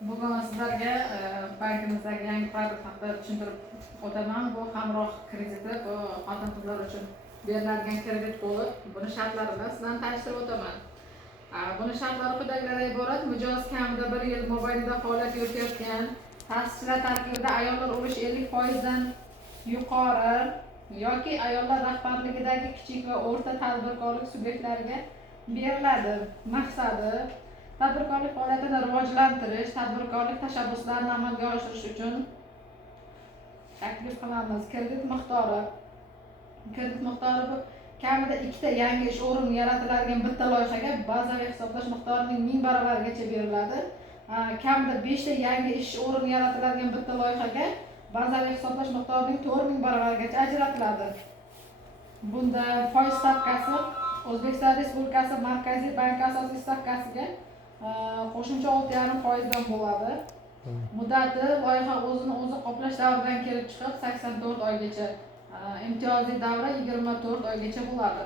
Bugun sizlarga bankimizdagi yangi produkt haqida tushuntirib o'taman. Bu hamroh krediti, bu xotin-qizlar uchun beriladigan kredit bo'lib, buni shartlari bilan sizlarni tanishtirib o'taman. Buni shartlari quyidagilardan iborat: mijoz kamida 1 yil mobaynida faoliyat yuritayotgan ta'sischilar tarkibida ayollar ulushi 50% dan yuqori yoki ayollar rahbarligidagi kichik va o'rta tadbirkorlik subyektlariga beriladi. Maqsadi tadbirkorlik faoliyatini rivojlantirish, tadbirkorlik tashabbuslarini amalga oshirish uchun taklif qilamiz. Kredit miqdori bu kamida 2 ta yangi ish o'rni yaratiladigan bitta loyihaga bazaviy hisoblash miqdorining 1000 baravarigacha beriladi. Kamida 5 ta yangi ish o'rni yaratiladigan bitta loyihaga bazaviy hisoblash miqdorining 4000 baravarigacha ajratiladi. Bunda foiz stavkasi O'zbekiston Respublikasi Markaziy banki asosiy stavkasiga qo'shimcha 6,5% dan bo'ladi. Muddati loyiha o'zini o'zi qoplash davridan kelib chiqib 84 oygacha, imtiyozli davra 24 oygacha bo'ladi.